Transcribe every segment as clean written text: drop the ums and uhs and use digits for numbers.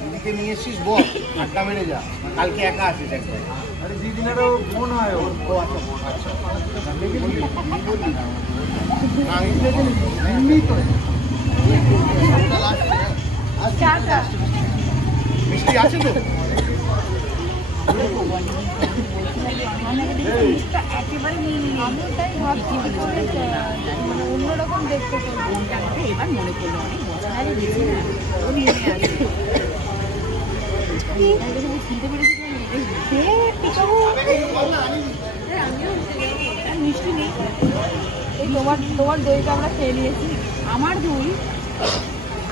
দিদিকে নিয়ে এসছিস বল, আড্ডা মেরে যা, কালকে একা আসিস একবার। আরে দিদিনেরও বোন হয় ওর। ও আচ্ছা বোন, আচ্ছা মিষ্টি আছে তো? অন্যরকম দেখতে এবার মনে করলো অনেক বছর আগে গেছি না, ওর মনে আছে। চিনতে পেরেছি মিষ্টি নেই। এই তোমার দইটা আমরা খেয়ে নিয়েছি। আমার দই,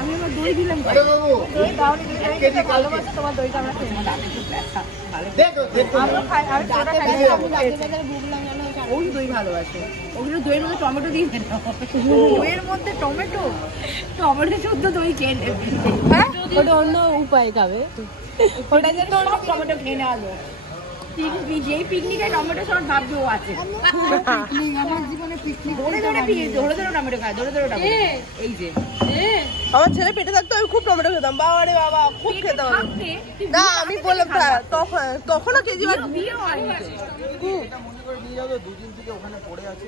আমি আমার দই দিলাম। ভালোবাসা তোমার দইটা আমরা খেয়ে নিলাম। ওই দই ভালোবাসে, ওগুলো দইয়ের মধ্যে টমেটো দিয়ে দেয়। দইয়ের মধ্যে টমেটো শুদ্ধ দই খেয়ে নেবে। হ্যাঁ, ওটা অন্য উপায় খাবে। ওটা যেন টমেটো খেয়ে নেওয়া যায়। যেই পিকনিকে টমেটো সব ভাবছে ও আছে। আমার জীবনে পিকনিক ধরে টমেটো খায়, ধরে টমেটো। এই যে আমার ছেলে পেটে থাকতো আমি খুব টমেটো খেতাম। বাবা রে বাবা, খুব খেতাম। না আমি বললাম তখনও কেজি বিয়ে হয়নি। মনে করে নিয়ে যাবে, দুদিন থেকে ওখানে পড়ে আছে।